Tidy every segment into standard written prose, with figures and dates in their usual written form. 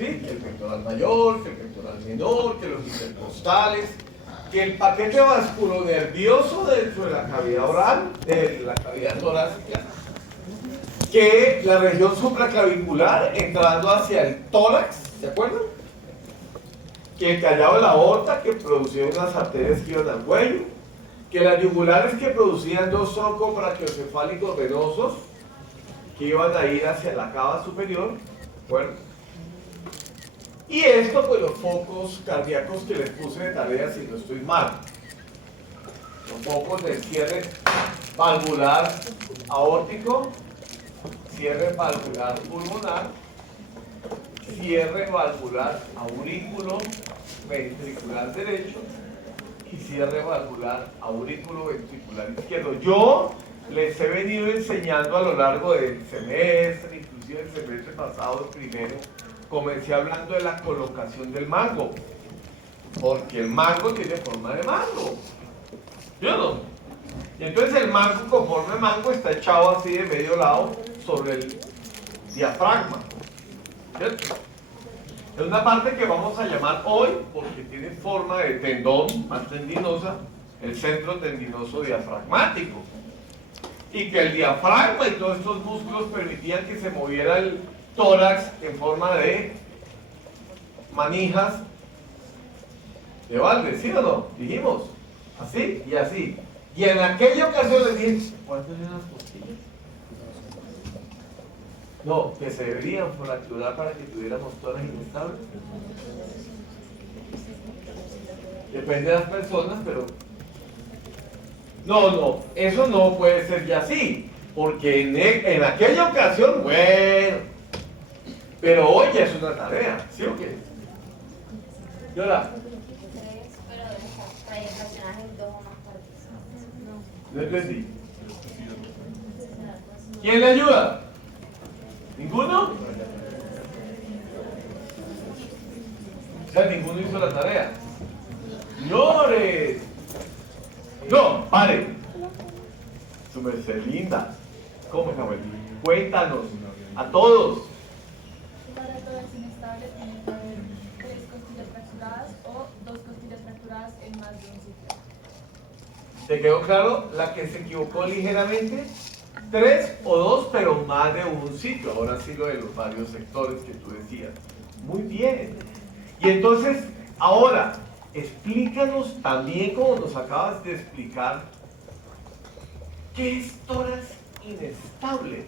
¿sí? Que el pectoral mayor, que el pectoral menor, que los intercostales, que el paquete vasculonervioso dentro de la cavidad oral, de la cavidad torácica, que la región supraclavicular entrando hacia el tórax, ¿de acuerdo? Que el callado de la aorta que producía unas arterias que iban al cuello, que las yugulares que producían dos troncos brachiocefálicos venosos que iban a ir hacia la cava superior, ¿de acuerdo? Y esto, pues los focos cardíacos que les puse de tarea, si no estoy mal, los focos del cierre valvular aórtico, cierre valvular pulmonar, cierre valvular aurículo ventricular derecho y cierre valvular aurículo ventricular izquierdo. Yo les he venido enseñando a lo largo del semestre, inclusive el semestre pasado, el primero, comencé hablando de la colocación del mango, porque el mango tiene forma de mango, ¿sí o no? Y entonces el mango, conforme mango, está echado así de medio lado sobre el diafragma, ¿cierto? Es una parte que vamos a llamar hoy, porque tiene forma de tendón, más tendinosa, el centro tendinoso diafragmático. Y que el diafragma y todos estos músculos permitían que se moviera el tórax en forma de manijas de balde, ¿sí o no? Dijimos, así y así. Y en aquella ocasión les dije, ¿cuántas eran las costillas? No, que se deberían fracturar para que tuviéramos tórax inestable. Depende de las personas, pero... No, eso no puede ser ya así, porque en aquella ocasión, bueno, pero hoy ya es una tarea, ¿sí o qué? ¿Yola? Pero trae fraccionajes dos o más partes. No entendí. ¿Quién le ayuda? ¿Ninguno? O sea, ninguno hizo la tarea. ¡Señores! No, pare. Su merced linda. ¿Cómo, Samuel? Cuéntanos. A todos. Para tórax inestable tiene que haber 3 costillas fracturadas o 2 costillas fracturadas en más de un sitio. ¿Te quedó claro? La que se equivocó ligeramente. 3 o 2, pero más de un sitio. Ahora sí lo de los varios sectores que tú decías. Muy bien. Y entonces, ahora, explícanos también, como nos acabas de explicar, ¿qué es tórax inestable?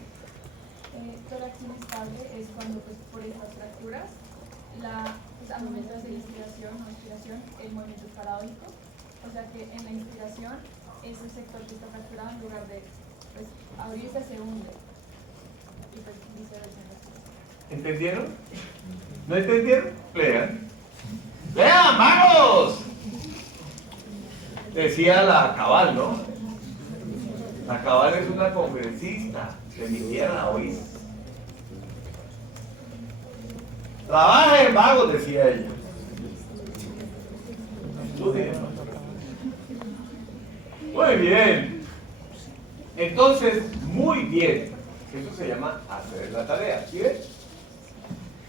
Tórax inestable es cuando, pues, por esas fracturas, al momento de hacer inspiración o expiración, el movimiento es paradójico. O sea que en la inspiración, ese sector que está fracturado, en lugar de pues, abrirse, se hunde. Y pues viceversa. ¿Entendieron? ¿No entendieron? Lean. ¡Lean, magos! Decía la Cabal, ¿no? La Cabal es una conferencista de mi tierra, ¿oíste? Trabajen, magos, decía ella. Estudien. Muy bien. Entonces, muy bien. Eso se llama hacer la tarea, ¿sí ves?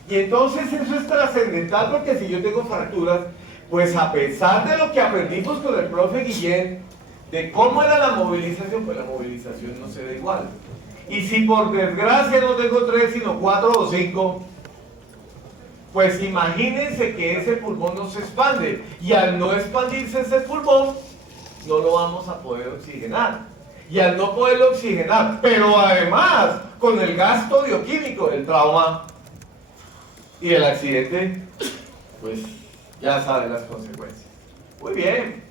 Y entonces eso es trascendental, porque si yo tengo fracturas, pues a pesar de lo que aprendimos con el profe Guillén, de cómo era la movilización, pues la movilización no se da igual. Y si por desgracia no tengo 3, sino 4 o 5, pues imagínense que ese pulmón no se expande. Y al no expandirse ese pulmón, no lo vamos a poder oxigenar. Y al no poderlo oxigenar, pero además con el gasto bioquímico del trauma y el accidente, pues ya saben las consecuencias. Muy bien.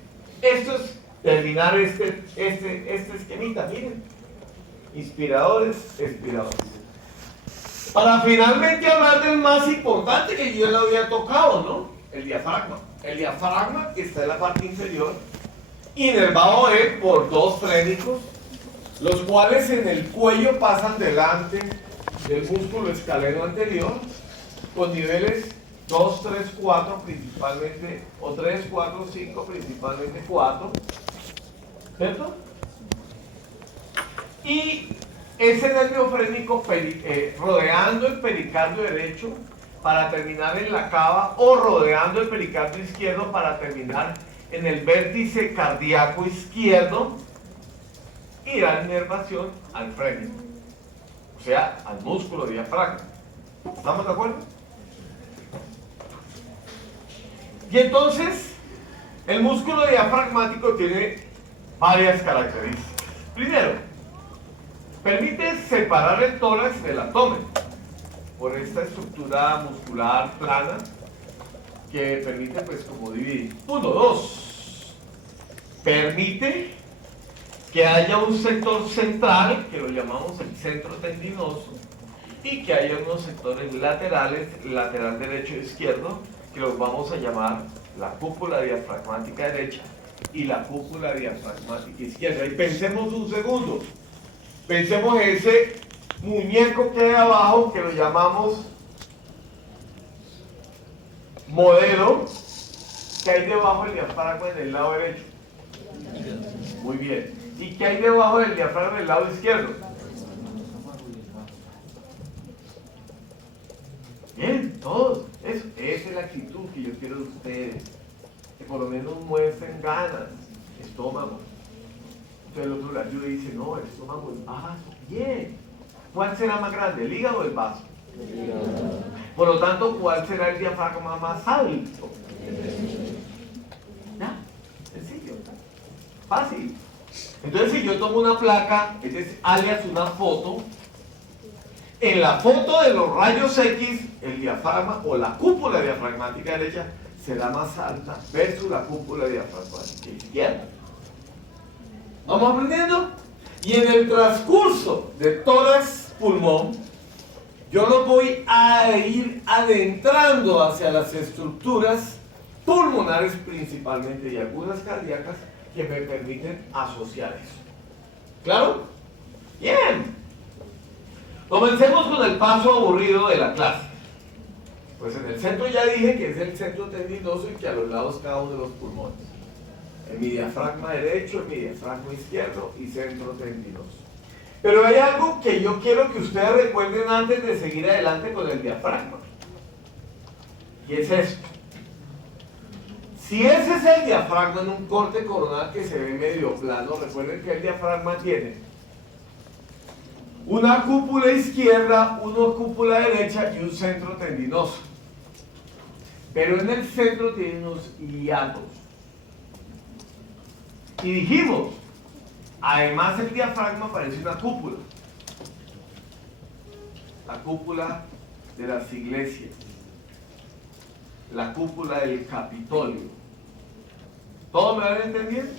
Esto es terminar este esquemita, miren. Inspiradores, expiradores. Para finalmente hablar del más importante que yo le había tocado, ¿no? El diafragma. El diafragma, que está en la parte inferior, inervado por 2 frénicos, los cuales en el cuello pasan delante del músculo escaleno anterior, con niveles 2, 3, 4 principalmente, o 3, 4, 5, principalmente 4, ¿cierto? Y ese nervio frénico rodeando el pericardio derecho para terminar en la cava o rodeando el pericardio izquierdo para terminar en el vértice cardíaco izquierdo y dar inervación al freno, o sea, al músculo diafragma. ¿Estamos de acuerdo? Y entonces, el músculo diafragmático tiene varias características. Primero, permite separar el tórax del abdomen por esta estructura muscular plana que permite pues como dividir. 1, 2. Permite que haya un sector central, que lo llamamos el centro tendinoso, y que haya unos sectores laterales, lateral derecho e izquierdo, que los vamos a llamar la cúpula diafragmática derecha y la cúpula diafragmática izquierda. Y pensemos un segundo, pensemos en ese muñeco que hay abajo, que lo llamamos modelo, que hay debajo del diafragma en el lado derecho. Muy bien. ¿Y qué hay debajo del diafragma del lado izquierdo? Bien, todos. Eso, esa es la actitud que yo quiero de ustedes. Que por lo menos muestren ganas. Estómago. Entonces el otro le ayuda y dice, no, el estómago, el vaso. Bien. ¿Cuál será más grande, el hígado o el vaso? Por lo tanto, ¿cuál será el diafragma más alto? ¿Ya? Sencillo. Fácil. Entonces, si yo tomo una placa, es decir, alias una foto, en la foto de los rayos X, el diafragma o la cúpula diafragmática derecha será más alta versus la cúpula diafragmática izquierda. ¿Vamos aprendiendo? Y en el transcurso de tórax pulmón, yo lo voy a ir adentrando hacia las estructuras pulmonares principalmente y algunas cardíacas que me permiten asociar eso. ¿Claro? Bien. Comencemos con el paso aburrido de la clase. Pues en el centro ya dije que es el centro tendinoso y que a los lados cada uno de los pulmones. En mi diafragma derecho, en mi diafragma izquierdo y centro tendinoso. Pero hay algo que yo quiero que ustedes recuerden antes de seguir adelante con el diafragma. Y es esto. Si ese es el diafragma en un corte coronal que se ve medio plano, recuerden que el diafragma tiene una cúpula izquierda, una cúpula derecha y un centro tendinoso. Pero en el centro tiene unos hiatos. Y dijimos, además el diafragma parece una cúpula. La cúpula de las iglesias. La cúpula del Capitolio. ¿Todos me van entendiendo?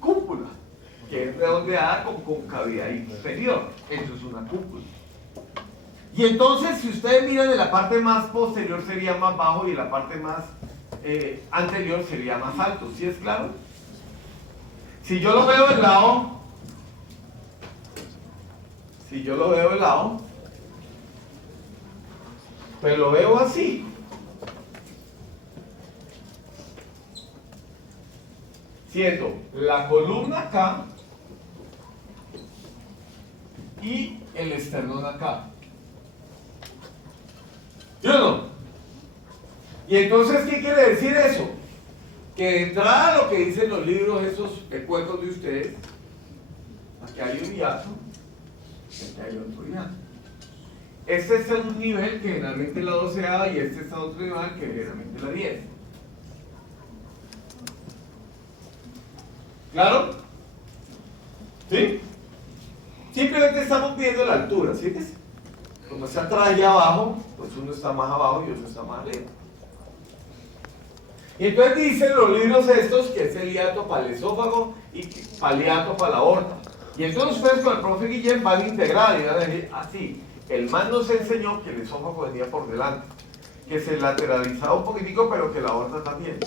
Cúpula, que es redondeada con concavidad inferior. Eso es una cúpula. Y entonces, si ustedes miran, en la parte más posterior sería más bajo y en la parte más anterior sería más alto. ¿Sí es claro? Si yo lo veo del lado, pues lo veo así. Siendo la columna acá y el esternón acá. ¿Sí o no? Y entonces, ¿qué quiere decir eso? Que de entrada lo que dicen los libros esos cuentos de ustedes, aquí hay un hiato, aquí hay otro hiato. Este está en un nivel que generalmente es la 12ª y este está en otro nivel que generalmente es la 10. ¿Claro? ¿Sí? Simplemente estamos viendo la altura, ¿sí? Como está atrás y abajo, pues uno está más abajo y otro está más arriba. Y entonces dicen los libros estos que es el hiato para el esófago y para el hiato para la aorta. Y entonces ustedes con el profe Guillén van a integrar y van a decir, así, el man nos enseñó que el esófago venía por delante, que se lateralizaba un poquitico, pero que la aorta también.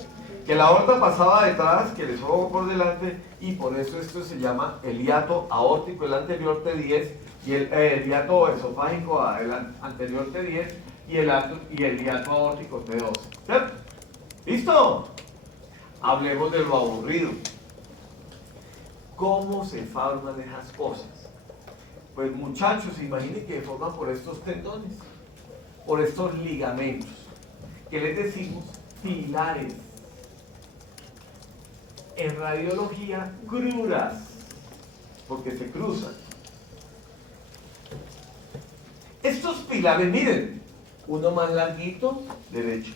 Que la aorta pasaba detrás, que el esófago por delante, y por eso esto se llama el hiato aórtico, el anterior T10, y el hiato esofágico anterior T10, y el hiato aórtico T12. ¿Cierto? ¿Listo? Hablemos de lo aburrido. ¿Cómo se forman esas cosas? Pues muchachos, imaginen que se forman por estos tendones. por estos ligamentos, que les decimos pilares. En radiología, cruras, porque se cruzan. Estos pilares, miren, uno más larguito, derecho,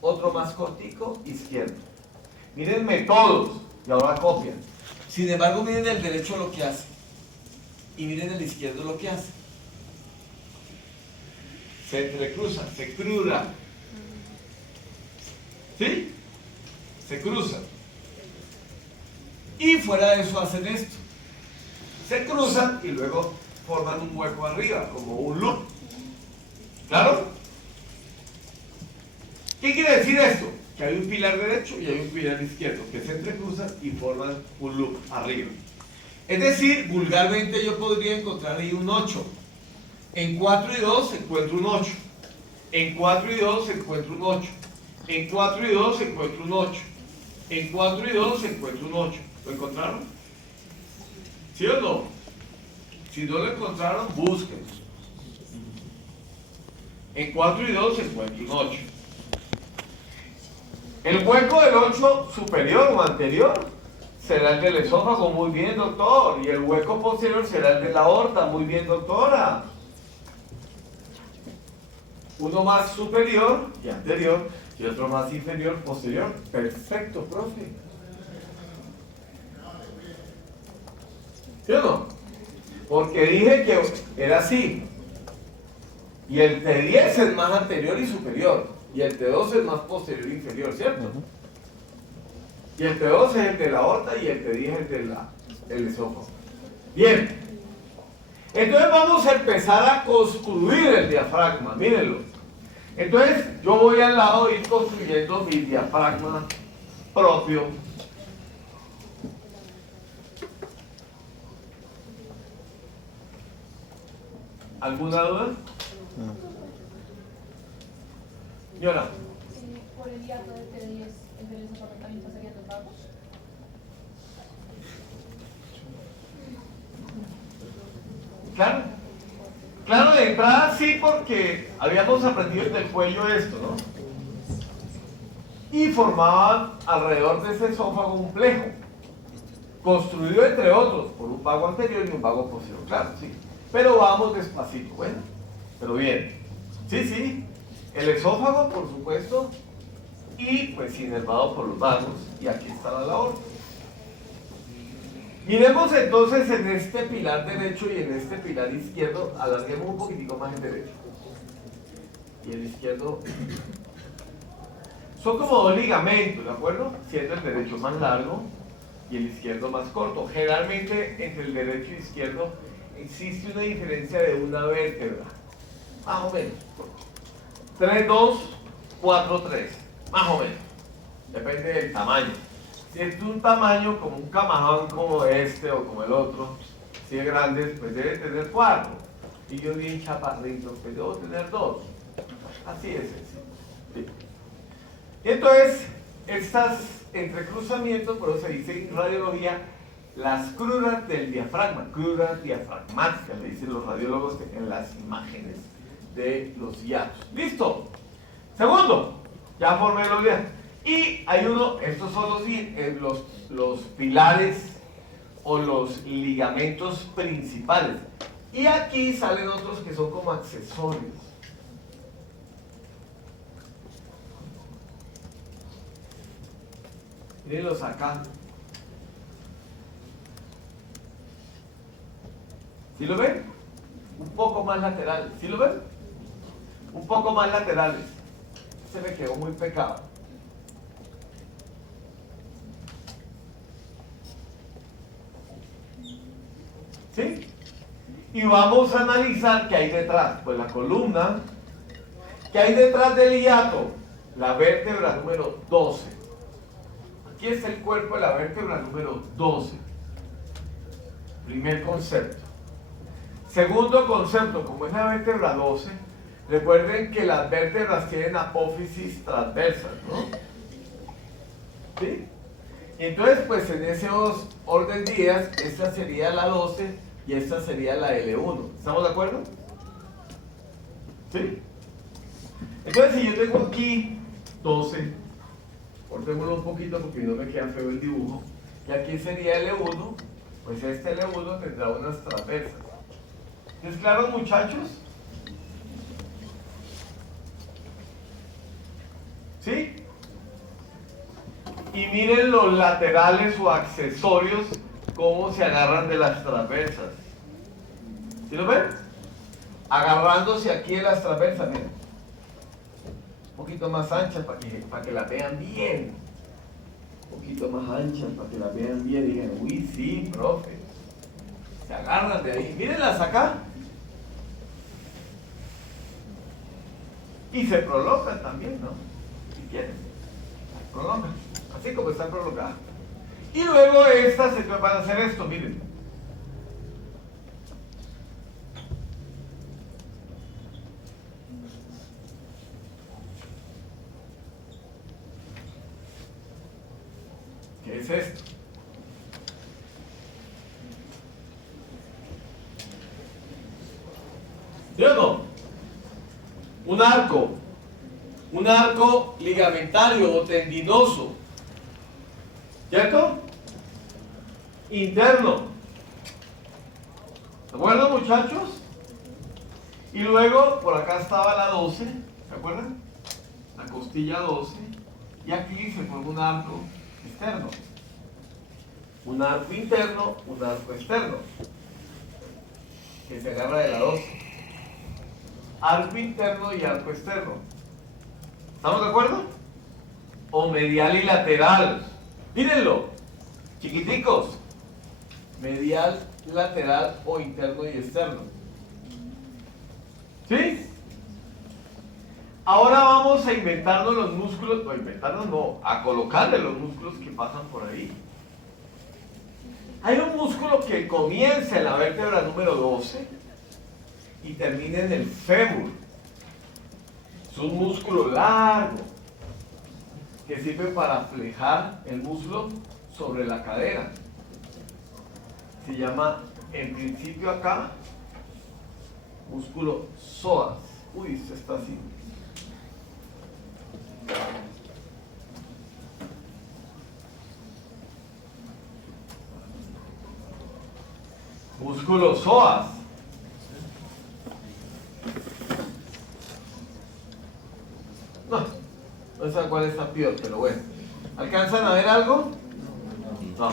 otro más cortico, izquierdo. Mírenme todos, y ahora copian. Sin embargo, miren el derecho lo que hace, y miren el izquierdo lo que hace. Se entrecruza, se crura. ¿Sí? Se cruzan. Y fuera de eso hacen esto. Se cruzan y luego forman un hueco arriba, como un loop. ¿Claro? ¿Qué quiere decir esto? Que hay un pilar derecho y hay un pilar izquierdo que se entrecruzan y forman un loop arriba. Es decir, vulgarmente yo podría encontrar ahí un 8. En 4 y 2 encuentro un 8. En 4 y 2 encuentro un 8. En 4 y 2 encuentro un 8. En 4 y 2 encuentro un 8. ¿Lo encontraron? ¿Sí o no? Si no lo encontraron, busquen. En 4 y 2 encuentro un 8. El hueco del 8 superior o anterior será el del esófago, muy bien, doctor. Y el hueco posterior será el de la aorta, muy bien, doctora. Uno más superior y anterior y otro más inferior, posterior. Perfecto, profe. ¿Sí o no? Porque dije que era así. Y el T10 es más anterior y superior. Y el T2 es más posterior e inferior, ¿cierto? Y el T2 es el de la aorta y el T10 es el del esófago. Bien. Entonces vamos a empezar a construir el diafragma. Mírenlo. Entonces yo voy al lado ir construyendo mi diafragma propio. ¿Alguna duda? Señora. Por el hiato de T10, el del esopagamiento serían los vagos. Claro. Claro, de entrada sí, porque habíamos aprendido desde el cuello esto, ¿no? Y formaban alrededor de ese esófago un plejo, construido entre otros por un vago anterior y un vago posterior. Claro, sí. Pero vamos despacito, bueno, pero bien. Sí, sí. El esófago, por supuesto, y pues inervado por los vagos, y aquí está la aorta. Miremos entonces en este pilar derecho y en este pilar izquierdo, alarguemos un poquitico más el derecho. Y el izquierdo. Son como dos ligamentos, ¿de acuerdo? Siendo el derecho más largo y el izquierdo más corto. Generalmente entre el derecho y el izquierdo existe una diferencia de una vértebra. Más o menos. 3, 2, 4, 3. Más o menos. Depende del tamaño. Si es de un tamaño como un camajón como este o como el otro, si es grande, pues debe tener 4. Y yo bien chaparrito, pues debo tener 2. Así es sencillo. Sí. Y entonces, estas entrecruzamientos, por eso se dice en radiología, las cruras del diafragma, cruras diafragmáticas, le dicen los radiólogos en las imágenes de los hiatos. ¿Listo? Segundo, ya formé los hiatos. Y hay uno, estos son los pilares o los ligamentos principales. Y aquí salen otros que son como accesorios. Mírenlos acá. ¿Sí lo ven? Un poco más lateral. ¿Sí lo ven? Un poco más laterales. Se me quedó muy pecado. ¿Sí? Y vamos a analizar qué hay detrás. Pues la columna. ¿Qué hay detrás del hiato? La vértebra número 12. Aquí está el cuerpo de la vértebra número 12. Primer concepto. Segundo concepto, como es la vértebra 12, recuerden que las vértebras tienen apófisis transversas, ¿no? ¿Sí? Entonces, pues en ese orden de días, esta sería la 12 y esta sería la L1. ¿Estamos de acuerdo? ¿Sí? Entonces, si yo tengo aquí 12, cortémoslo un poquito porque no me queda feo el dibujo, y aquí sería L1, pues este L1 tendrá unas trapezas. ¿Es claro, muchachos? ¿Sí? Y miren los laterales o accesorios, cómo se agarran de las trapezas. ¿Sí lo ven? Agarrándose aquí de las trapezas, miren. Un poquito más anchas para que la vean bien. Un poquito más anchas para que la vean bien. Y digan, uy, sí, profe. Se agarran de ahí. Mírenlas acá. Y se prolongan también, ¿no? Si quieren. Prolongan. Así como están prolongadas. Y luego estas se van a hacer esto, miren. ¿Qué es esto? ¿Sí o no? Un arco ligamentario o tendinoso, ¿cierto? Interno. ¿De acuerdo, muchachos? Y luego, por acá estaba la 12, ¿se acuerdan? La costilla 12, y aquí se forma un arco externo. Un arco interno, un arco externo, que se agarra de la 12. Arco interno y arco externo. ¿Estamos de acuerdo? O medial y lateral. Mírenlo, chiquiticos. Medial, lateral o interno y externo. ¿Sí? Ahora vamos a inventarnos los músculos, o inventarnos no, a colocarle los músculos que pasan por ahí. Hay un músculo que comienza en la vértebra número 12 y termina en el fémur. Es un músculo largo que sirve para flejar el muslo sobre la cadera. Se llama, en principio acá, músculo psoas. Uy, esto está así. Músculo psoas. No sé cuál está peor, pero bueno. ¿Alcanzan a ver algo? No.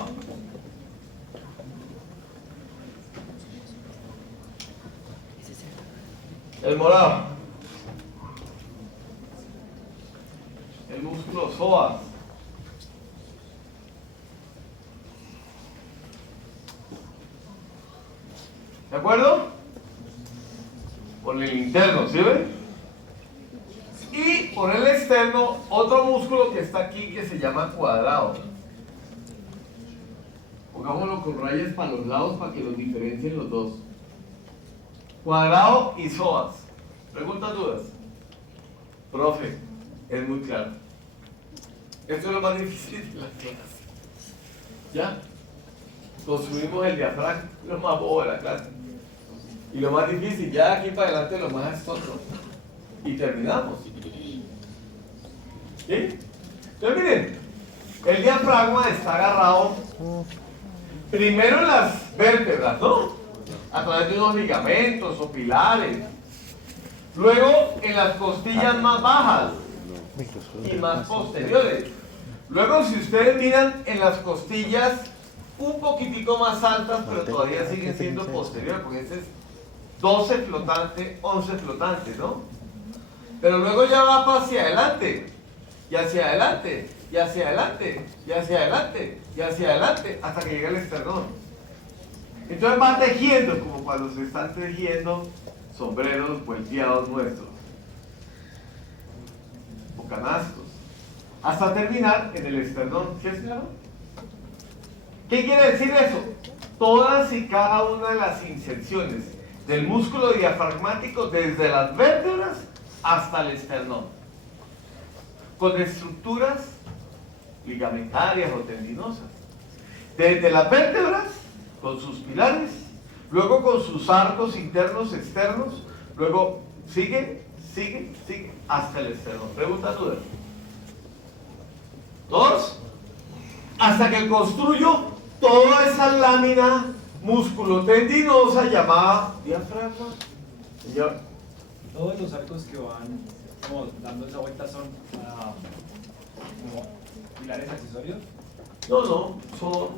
El morado. El músculo psoas. ¿De acuerdo? Por el interno, ¿sí ven? Y por el externo, otro músculo que está aquí que se llama cuadrado. Pongámoslo con rayas para los lados para que los diferencien los dos. Cuadrado y psoas. ¿Preguntas, dudas? Profe, es muy claro. Esto es lo más difícil de la clase. ¿Ya? Construimos el diafragma, lo más bobo de la clase. Y lo más difícil, ya de aquí para adelante lo más es otro. Y terminamos. ¿Sí? Entonces miren, el diafragma está agarrado primero en las vértebras, ¿no? A través de unos ligamentos o pilares. Luego en las costillas más bajas y más posteriores. Luego si ustedes miran en las costillas un poquitico más altas, pero todavía siguen siendo posteriores, porque ese es 12 flotante, 11 flotante, ¿no? Pero luego ya va hacia adelante, y hacia adelante, y hacia adelante, y hacia adelante, y hacia adelante, hasta que llega el esternón. Entonces va tejiendo, como cuando se están tejiendo sombreros volteados nuestros, o canastos, hasta terminar en el esternón. ¿Sí es claro? ¿Qué quiere decir eso? Todas y cada una de las inserciones del músculo diafragmático desde las vértebras hasta el esternón, con estructuras ligamentarias o tendinosas, desde las vértebras con sus pilares, luego con sus arcos internos, externos, luego sigue sigue, hasta el esternón. ¿Pregunta, duda? ¿Todos? Hasta que construyo toda esa lámina musculotendinosa llamada diafragma. Señor. Todos los arcos que van como dando esa vuelta son como pilares accesorios. No, son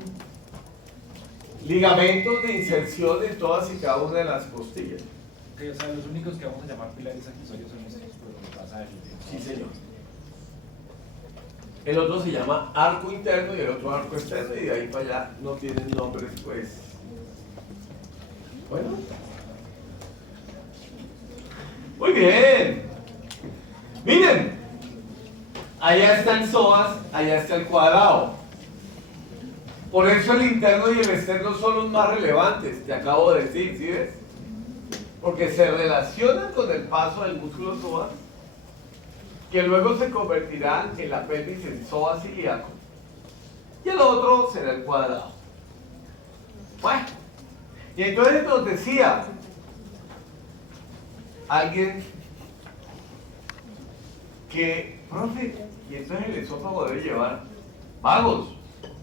ligamentos de inserción en todas y cada una de las costillas. Ok, o sea, los únicos que vamos a llamar pilares accesorios son estos, por lo que pasa el tiempo. Sí, señor. El otro se llama arco interno y el otro arco externo, y de ahí para allá no tienen nombres, pues. Bueno. Muy bien. Miren. Allá está el psoas, allá está el cuadrado. Por eso el interno y el externo son los más relevantes, te acabo de decir, ¿sí ves? Porque se relacionan con el paso del músculo psoas, que luego se convertirá en la pelvis en psoas ilíaco, y el otro será el cuadrado. Bueno, y entonces nos decía alguien que, profe, y entonces el esófago debe llevar vagos,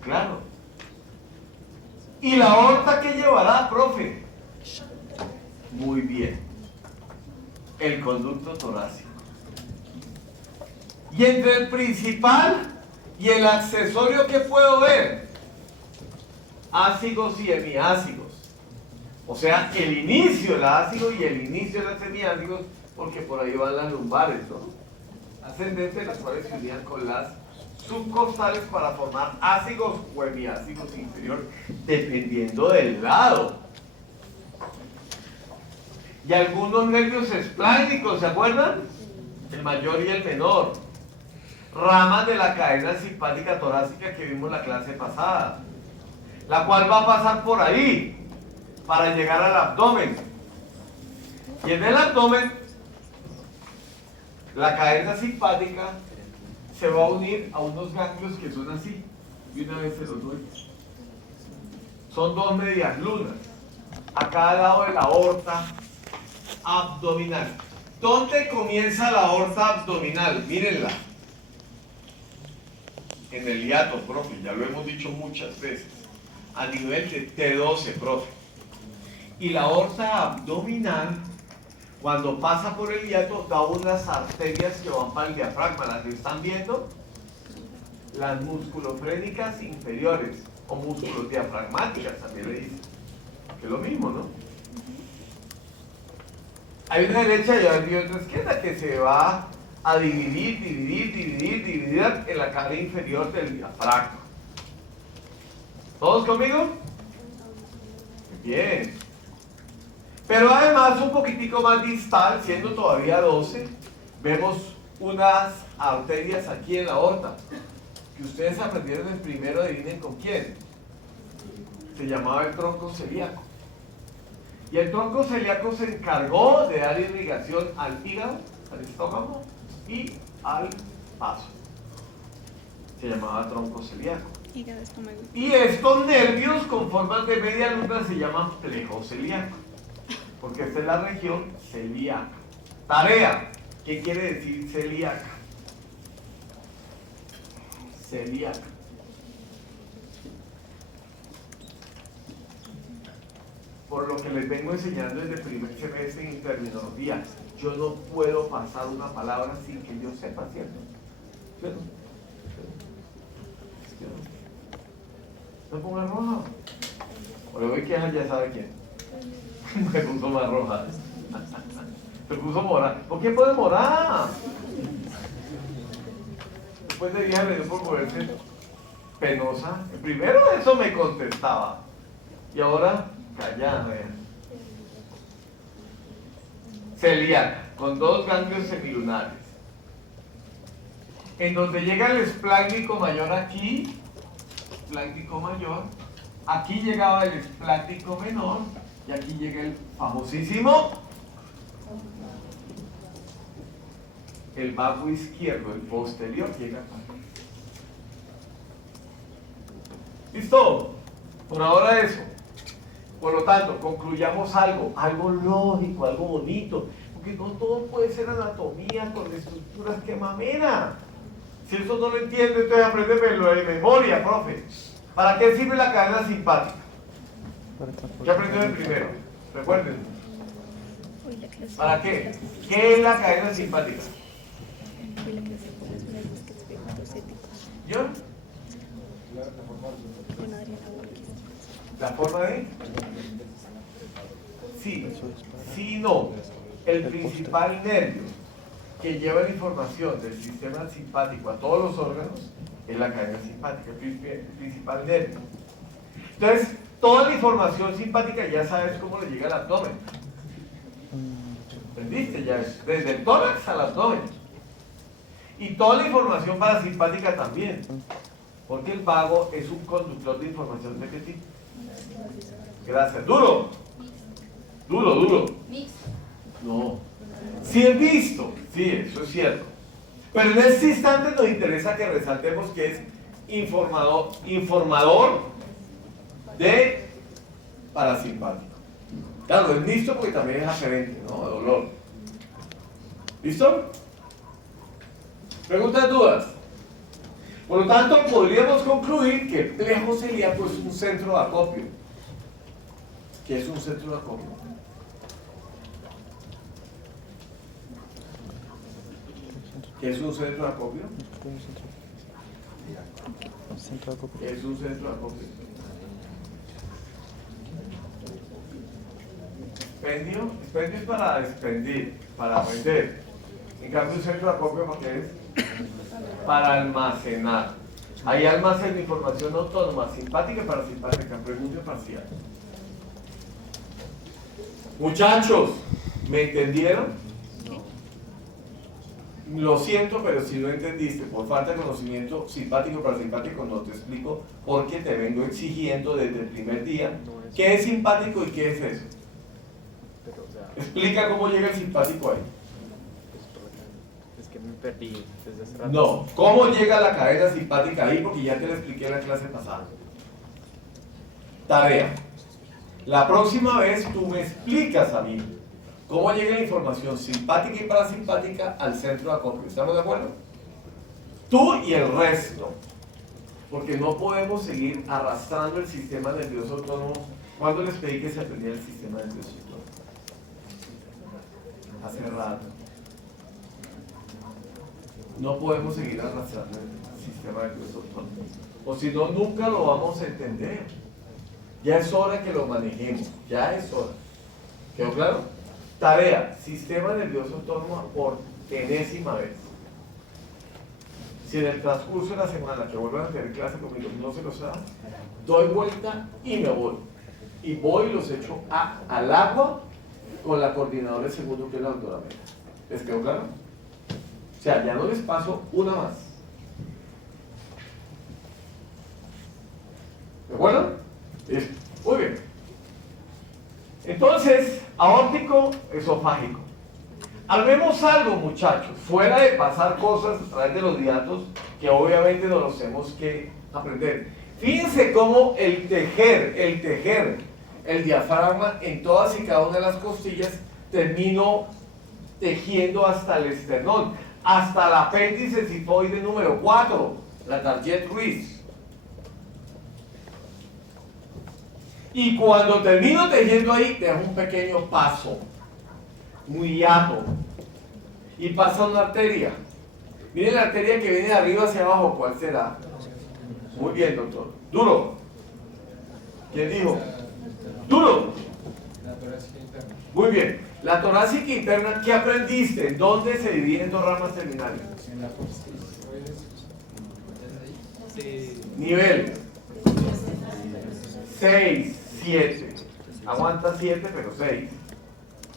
claro. ¿Y la aorta qué llevará, profe? Muy bien, el conducto torácico. Y entre el principal y el accesorio, ¿qué puedo ver? Ácigos y hemiácigos. O sea, el inicio del ácido y el inicio de los hemiácigos, porque por ahí van las lumbares, ¿no? Ascendentes, las cuales se unían con las subcostales para formar ácigos o hemiácigos inferior, dependiendo del lado. Y algunos nervios esplánicos, ¿se acuerdan? El mayor y el menor. Ramas de la cadena simpática torácica que vimos la clase pasada, la cual va a pasar por ahí para llegar al abdomen. Y en el abdomen, la cadena simpática se va a unir a unos ganglios que son así, y una vez se los doy. Son dos medias lunas a cada lado de la aorta abdominal. ¿Dónde comienza la aorta abdominal? Mírenla. En el hiato, profe, ya lo hemos dicho muchas veces, a nivel de T12, profe. Y la aorta abdominal, cuando pasa por el hiato, da unas arterias que van para el diafragma. ¿Las están viendo? Las musculofrénicas inferiores, o músculos diafragmáticas, también le dicen. Que es lo mismo, ¿no? Hay una derecha y hay otra izquierda que se va a dividir en la cara inferior del diafragma. ¿Todos conmigo? Bien. Pero además, un poquitico más distal, siendo todavía 12, vemos unas arterias aquí en la aorta, que ustedes aprendieron en primero, adivinen con quién. Se llamaba el tronco celíaco. Y el tronco celíaco se encargó de dar irrigación al hígado, al estómago y al vaso. Se llamaba tronco celíaco. Hígado, estómago. Y estos nervios con formas de media luna se llaman plejo celíaco, porque esta es la región celíaca. Tarea. ¿Qué quiere decir celíaca? Celíaca. Por lo que les vengo enseñando desde primer semestre en terminología, yo no puedo pasar una palabra sin que yo sepa, ¿cierto? ¿Cierto? ¿No ponga roja? O le voy que ya sabe quién. Me puso más roja. Se puso morada. ¿Por qué pone morada? Después de día le dio por volverse penosa. Primero eso me contestaba. Y ahora, callada, vean. Celíaca, con dos ganglios semilunares. En donde llega el esplácnico mayor aquí, esplácnico mayor, aquí llegaba el esplácnico menor, y aquí llega el famosísimo, el bajo izquierdo, el posterior, llega acá. ¿Listo? Por ahora eso. Por lo tanto, concluyamos algo lógico, algo bonito, porque no todo puede ser anatomía con estructuras, que mamera. Si eso no lo entiendo, entonces apréndemelo de memoria, profe. ¿Para qué sirve la cadena simpática? ¿Qué aprendió de primero? Recuerden. ¿Para qué? ¿Qué es la cadena simpática? ¿Yo? ¿La forma de? Sí, sí, no. El principal nervio que lleva la información del sistema simpático a todos los órganos es la cadena simpática, el principal nervio. Entonces, toda la información simpática ya sabes cómo le llega al abdomen. ¿Entendiste? Ya es desde el tórax al abdomen. Y toda la información parasimpática también. Porque el vago es un conductor de información de qué tipo. Gracias. Duro. Duro, duro. No. Sí he visto. Sí, eso es cierto. Pero en este instante nos interesa que resaltemos que es informador de parasimpático. Claro, es mixto porque también es aferente, ¿no? De dolor. ¿Listo? ¿Preguntas, dudas? Por lo tanto, podríamos concluir que plejo celíaco es un centro de acopio. ¿Qué es un centro de acopio? ¿Qué es un centro de acopio? ¿Qué es un centro de acopio? Expendio es para expendir, para vender. En cambio, un centro de acopio, ¿para qué es? Para almacenar. Ahí almacena información autónoma, simpática y parasimpática, pregunta parcial. Muchachos, ¿me entendieron? Lo siento, pero si no entendiste por falta de conocimiento simpático o parasimpático, no te explico porque te vengo exigiendo desde el primer día qué es simpático y qué es eso. Explica cómo llega el simpático ahí. Es que me perdí desde hace rato. No, ¿cómo llega la cadena simpática ahí? Porque ya te lo expliqué en la clase pasada. Tarea. La próxima vez tú me explicas a mí cómo llega la información simpática y parasimpática al centro de acopio. ¿Estamos de acuerdo? Tú y el resto. Porque no podemos seguir arrastrando el sistema nervioso autónomo. ¿Cuándo les pedí que se aprendiera el sistema nervioso autónomo? Hace rato. No podemos seguir arrastrando el sistema nervioso autónomo. O si no, nunca lo vamos a entender. Ya es hora que lo manejemos. Ya es hora. ¿Quedó claro? Tarea, sistema nervioso autónomo por enésima vez. Si en el transcurso de la semana que vuelvan a tener clase conmigo no se los saben, doy vuelta y me voy. Y voy y los echo al agua con la coordinadora de segundo, que es la doctora Mena. ¿Les quedó claro? O sea, ya no les paso una más. ¿De acuerdo? Listo. Muy bien. Entonces, aórtico, esofágico. Armemos algo, muchachos, fuera de pasar cosas a través de los diatos que obviamente nos los tenemos que aprender. Fíjense cómo el tejer el diafragma en todas y cada una de las costillas termino tejiendo hasta el esternón, hasta el apéndice sifoide número 4, la Target-Ruiz. Y cuando termino tejiendo ahí, dejo un pequeño paso, un hiato, y pasa una arteria. Miren la arteria que viene de arriba hacia abajo, ¿cuál será? Muy bien, doctor. Duro. ¿Quién dijo? Duro. La torácica interna. Muy bien. La torácica interna, ¿qué aprendiste? ¿Dónde se dividen dos ramas terminales? En la costilla. Nivel 6, 7. Aguanta 7, pero 6.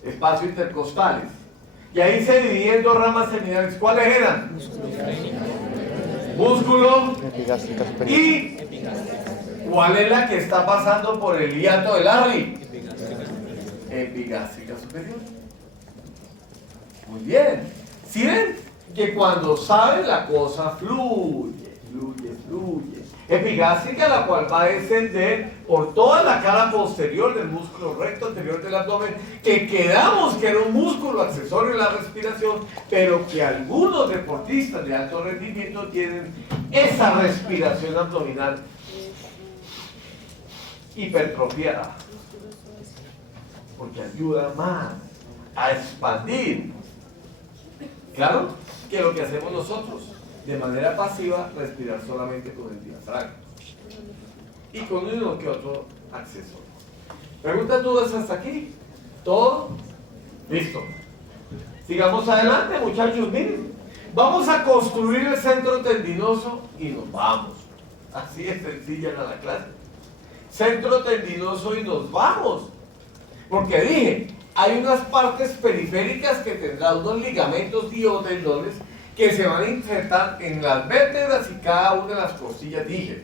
Espacio intercostales. Y ahí se dividen dos ramas terminales. ¿Cuáles eran? Músculo y ¿cuál es la que está pasando por el hiato del Larry? Epigástrica superior. Muy bien. ¿Sí ven? Que cuando sabes la cosa fluye, fluye, fluye. Epigástrica, la cual va a descender por toda la cara posterior del músculo recto anterior del abdomen, que quedamos que era un músculo accesorio en la respiración, pero que algunos deportistas de alto rendimiento tienen esa respiración abdominal hipertrofiada, porque ayuda más a expandir, claro, que lo que hacemos nosotros de manera pasiva, respirar solamente con el diafragma y con uno que otro accesorio. ¿Preguntas, dudas hasta aquí? ¿Todo? Listo. Sigamos adelante, muchachos. Miren, vamos a construir el centro tendinoso y nos vamos. Así es sencilla era la clase. Centro tendinoso y nos vamos. Porque dije, hay unas partes periféricas que tendrán unos ligamentos y o tendones que se van a insertar en las vértebras y cada una de las costillas, dije.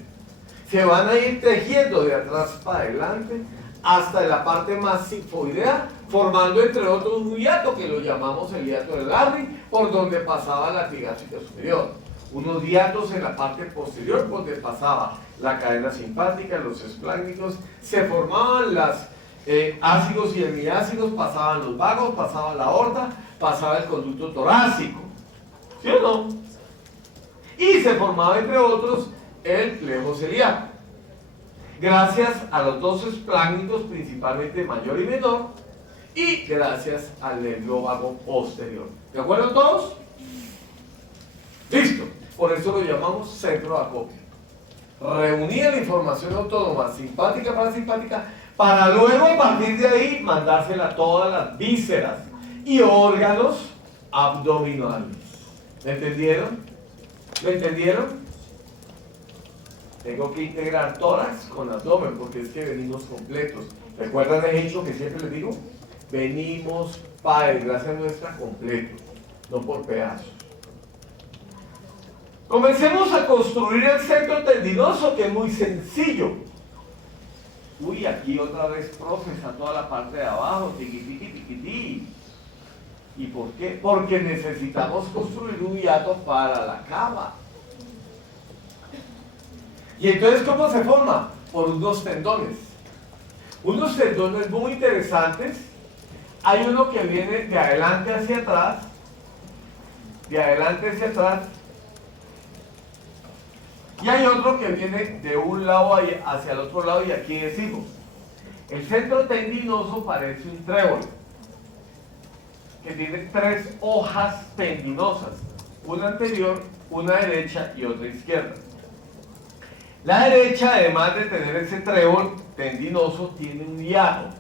Se van a ir tejiendo de atrás para adelante hasta la parte más sifoidea, formando entre otros un hiato que lo llamamos el hiato de Larry, por donde pasaba la epigástrica superior. Unos hiatos en la parte posterior, donde pasaba la cadena simpática, los espláncnicos, se formaban las ácidos y hemiácidos, pasaban los vagos, pasaba la aorta, pasaba el conducto torácico. ¿Sí o no? Y se formaba, entre otros, el plejo celíaco. Gracias a los dos espláncnicos, principalmente mayor y menor, y gracias al nervio vago posterior. ¿De acuerdo todos? Listo. Por eso lo llamamos centro de acopio. Reunir la información autónoma simpática, parasimpática, para luego a partir de ahí mandársela a todas las vísceras y órganos abdominales. ¿Me entendieron? ¿Me entendieron? Tengo que integrar tórax con abdomen porque es que venimos completos. ¿Recuerdan el hecho que siempre les digo? Venimos, para desgracia nuestra, completos, no por pedazos. Comencemos a construir el centro tendinoso, que es muy sencillo. Uy, aquí otra vez, profe, está toda la parte de abajo, tiquitiqui, tiquití. ¿Y por qué? Porque necesitamos construir un hiato para la cava. ¿Y entonces cómo se forma? Por unos tendones. Unos tendones muy interesantes. Hay uno que viene de adelante hacia atrás, de adelante hacia atrás, y hay otro que viene de un lado hacia el otro lado, y aquí decimos, el centro tendinoso parece un trébol, que tiene tres hojas tendinosas, una anterior, una derecha y otra izquierda. La derecha, además de tener ese trébol tendinoso, tiene un hiato,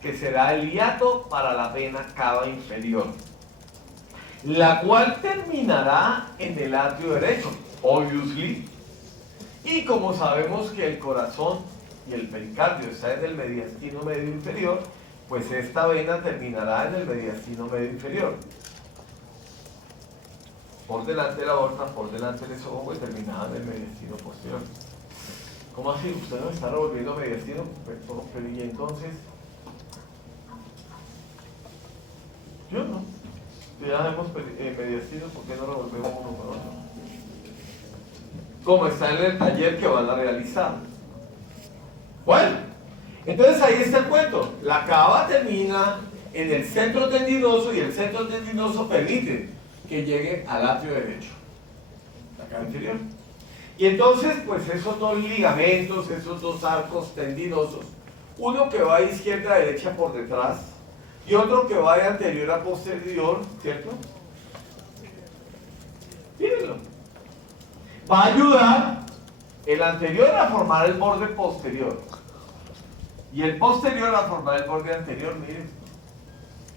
que será el hiato para la vena cava inferior, la cual terminará en el atrio derecho, obviously. Y como sabemos que el corazón y el pericardio están en el mediastino medio inferior, pues esta vena terminará en el mediastino medio inferior. Por delante de la aorta, por delante del esófago y terminada en el mediastino posterior. ¿Cómo así? ¿Usted no está revolviendo mediastino? Pero ¿y entonces? Yo no. Si ya vemos mediastino, ¿por qué no revolvemos uno con otro? Como está en el taller que van a realizar. Bueno, entonces ahí está el cuento. La cava termina en el centro tendinoso y el centro tendinoso permite que llegue al atrio derecho, la cava inferior. Y entonces, pues esos dos ligamentos, esos dos arcos tendinosos, uno que va de izquierda a derecha por detrás y otro que va de anterior a posterior, ¿cierto? Mírenlo. Va a ayudar el anterior a formar el borde posterior y el posterior a formar el borde anterior, miren,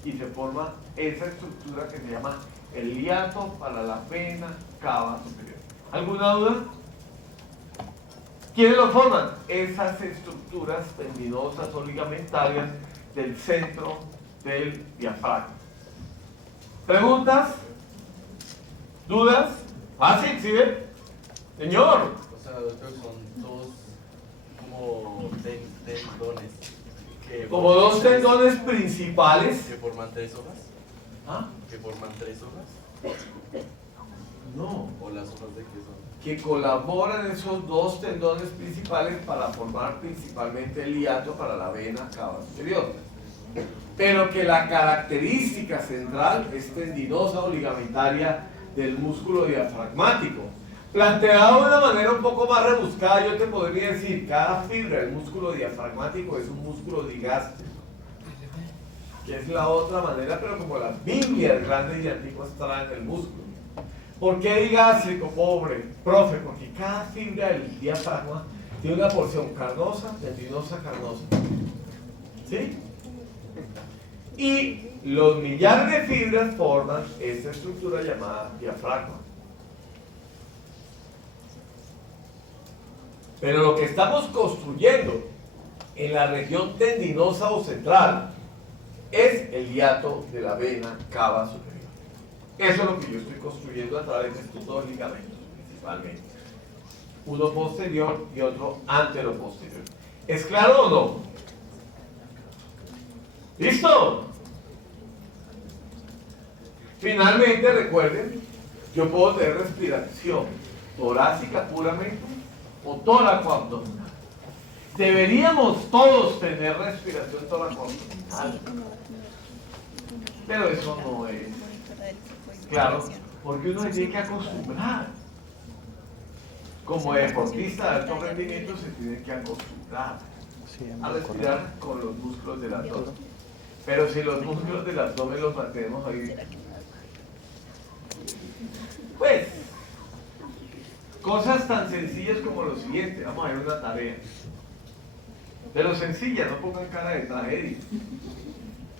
y se forma esa estructura que se llama el hiato para la vena cava superior. ¿Alguna duda? ¿Quiénes lo forman? Esas estructuras tendinosas o ligamentarias del centro del diafragma. ¿Preguntas? ¿Dudas? ¿Fácil? ¿Sí ven? Señor. O sea, doctor, son dos como tendones. Como dos tendones principales. ¿Que forman tres hojas? ¿Ah? ¿Que forman tres hojas? No. ¿O ¿O las hojas de qué son? Que colaboran esos dos tendones principales para formar principalmente el hiato para la vena cava superior. Pero que la característica central es tendinosa o ligamentaria del músculo diafragmático. Planteado de una manera un poco más rebuscada, yo te podría decir, cada fibra del músculo diafragmático es un músculo digástrico, que es la otra manera, pero como las Biblias grandes y antiguas traen el músculo. ¿Por qué digástrico, pobre profe? Porque cada fibra del diafragma tiene una porción carnosa, tendinosa, carnosa. ¿Sí? Y los millares de fibras forman esta estructura llamada diafragma. Pero lo que estamos construyendo en la región tendinosa o central es el hiato de la vena cava superior. Eso es lo que yo estoy construyendo a través de estos dos ligamentos, principalmente. Uno posterior y otro anteroposterior. ¿Es claro o no? ¿Listo? Finalmente, recuerden, yo puedo tener respiración torácica puramente o tóraco-abdominal. Deberíamos todos tener respiración tóraco-abdominal. Pero eso no es claro, porque uno se tiene que acostumbrar. Como deportista de alto rendimiento se tiene que acostumbrar a respirar con los músculos del abdomen. Pero si los músculos del abdomen los mantenemos ahí, pues, cosas tan sencillas como lo siguiente. Vamos a ver una tarea. Pero sencilla, no pongan cara de tragedia.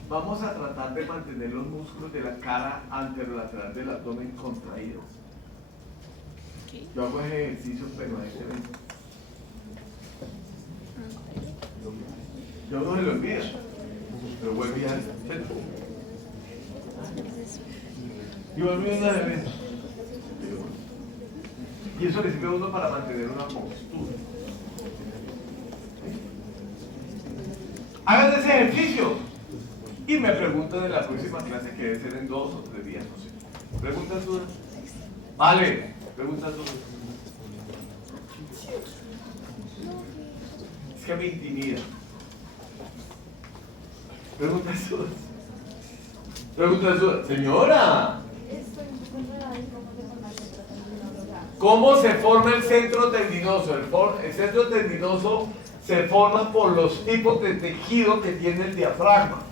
Vamos a tratar de mantener los músculos de la cara anterolateral del abdomen contraídos. Yo hago ese ejercicio permanentemente. Yo no se lo olvido, pero vuelvo a hacer. Y vuelvo una vez. Y eso le sirve a uno para mantener una postura. Hagan ese ejercicio. Y me preguntan en la próxima clase, que debe ser en 2 o 3 días, no sé. ¿Preguntas dudas? Vale, preguntas dudas. Es que me intimida. Preguntas dudas. Preguntas dudas. Señora. ¿Cómo se forma el centro tendinoso? El centro tendinoso se forma por los tipos de tejido que tiene el diafragma.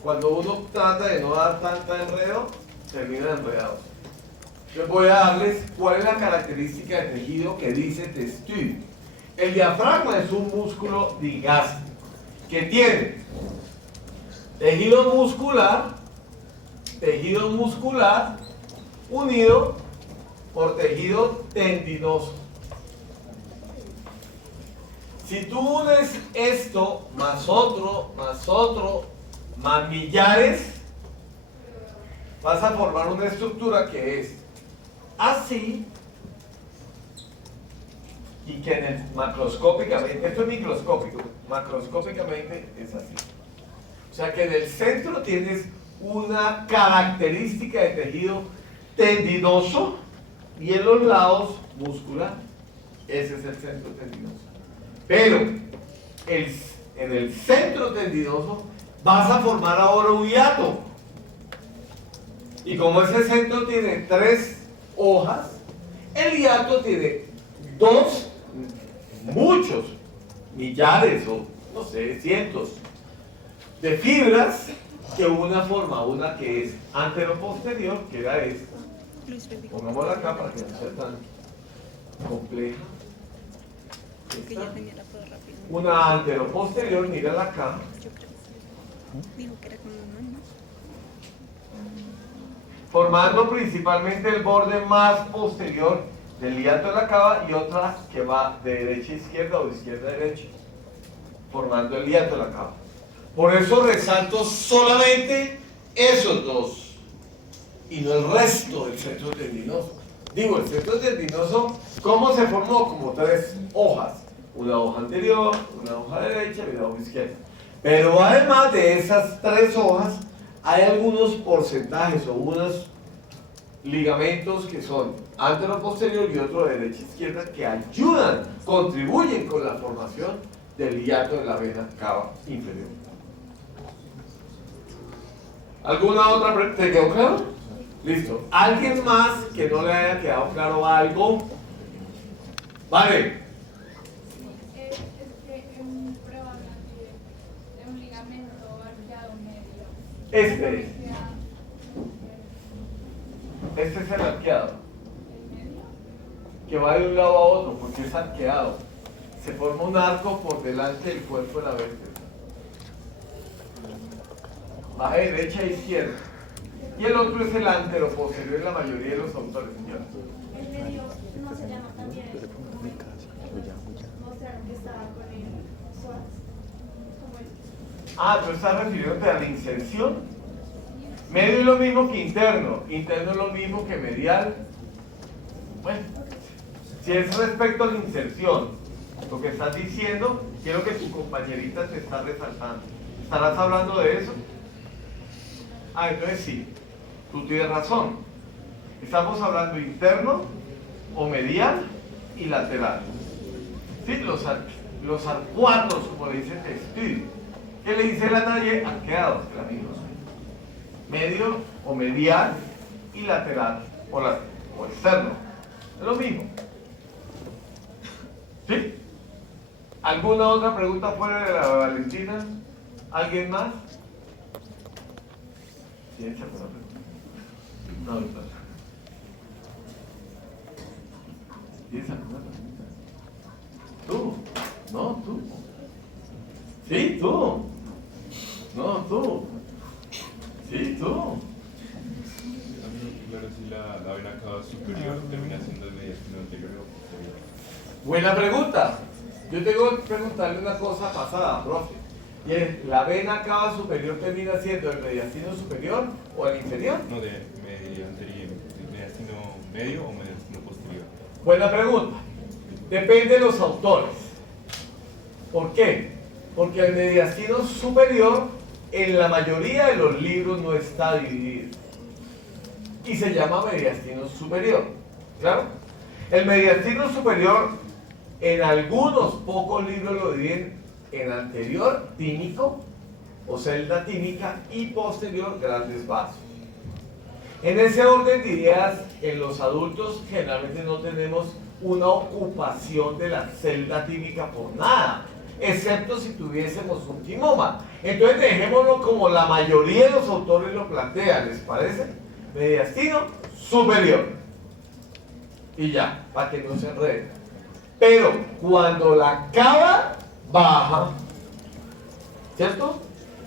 Cuando uno trata de no dar tanta enredo, termina enredado. Yo voy a darles cuál es la característica de tejido que dice Testuy. El diafragma es un músculo digástrico que tiene tejido muscular unido por tejido tendinoso. Si tú unes esto más otro, más millares, vas a formar una estructura que es así y que macroscópicamente, esto es microscópico, macroscópicamente es así. O sea que en el centro tienes una característica de tejido tendinoso y en los lados muscular. Ese es el centro tendinoso. Pero en el centro tendinoso vas a formar ahora un hiato. Y como ese centro tiene 3 hojas, el hiato tiene muchos millares o no sé, cientos de fibras que una forma, una que es anteroposterior, que era esta. Pongámosla acá para que no sea tan compleja. Esta. Una anteroposterior, mírala acá. Dijo que era como mamá. Formando principalmente el borde más posterior del hiato de la cava y otra que va de derecha a izquierda o de izquierda a derecha, formando el hiato de la cava. Por eso resalto solamente esos dos y no el resto del centro tendinoso. Digo, el centro tendinoso, ¿cómo se formó? Como 3 hojas. Una hoja anterior, una hoja derecha y una hoja izquierda. Pero además de esas 3 hojas, hay algunos porcentajes o unos ligamentos que son antero-posterior y otro de derecha-izquierda que ayudan, contribuyen con la formación del hiato de la vena cava inferior. ¿Alguna otra pregunta? ¿Te quedó claro? Listo. ¿Alguien más que no le haya quedado claro algo? Vale. Es que en prueba de un ligamento arqueado medio. Este es el arqueado, ¿El medio? que va de un lado a otro porque es arqueado. Se forma un arco por delante del cuerpo de la vértebra. Va de derecha a izquierda. Y el otro es el antero-posterior en la mayoría de los autores, señores. El medio no se llama también. Mostraron que estaba con el psoas. Como el. Ah, tú estás refiriéndote a la inserción. Medio es lo mismo que interno. Interno es lo mismo que medial. Bueno, si es respecto a la inserción, lo que estás diciendo, quiero que tu compañerita te está resaltando. ¿Estarás hablando de eso? Ah, entonces sí, tú tienes razón. Estamos hablando interno o medial y lateral. Sí, los arcuatos, como le dice Textil. ¿Qué le dice la Naye? Arqueados, que la misma. Medio o medial y lateral o externo. Es lo mismo. ¿Sí? ¿Alguna otra pregunta fuera de la de Valentina? ¿Alguien más? ¿Tienes alguna pregunta? No, doctor. ¿Tienes alguna pregunta? ¿Tú? No, tú. Sí, tú. No, tú. Sí, tú. Claro, si la vena cava superior termina siendo el mediastino anterior o posterior. Buena pregunta. Yo tengo que preguntarle una cosa pasada, profe. Y es, ¿la vena cava superior termina siendo el mediastino superior o el inferior? No, de mediastino medio o mediastino posterior. Buena pregunta. Depende de los autores. ¿Por qué? Porque el mediastino superior en la mayoría de los libros no está dividido. Y se llama mediastino superior. ¿Claro? El mediastino superior en algunos pocos libros lo dividen en anterior tímico o celda tímica y posterior grandes vasos. En ese orden de ideas, en los adultos generalmente no tenemos una ocupación de la celda tímica por nada, excepto si tuviésemos un quimoma. Entonces dejémoslo como la mayoría de los autores lo plantean, ¿les parece? Mediastino superior. Y ya, para que no se enrede. Pero cuando la cava baja, ¿cierto?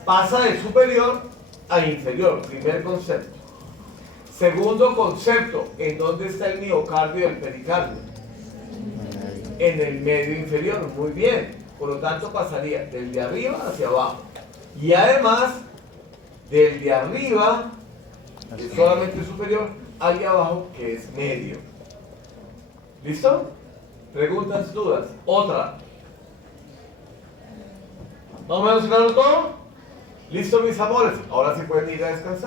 Pasa de superior a inferior, primer concepto. Segundo concepto, ¿en dónde está el miocardio y el pericardio? En el medio inferior, muy bien. Por lo tanto pasaría del de arriba hacia abajo. Y además, del de arriba, que es solamente superior, hacia abajo, que es medio. ¿Listo? ¿Preguntas, dudas? Otra. ¿Más o menos claro todo? ¿Listo, mis amores? Ahora sí pueden ir a descansar.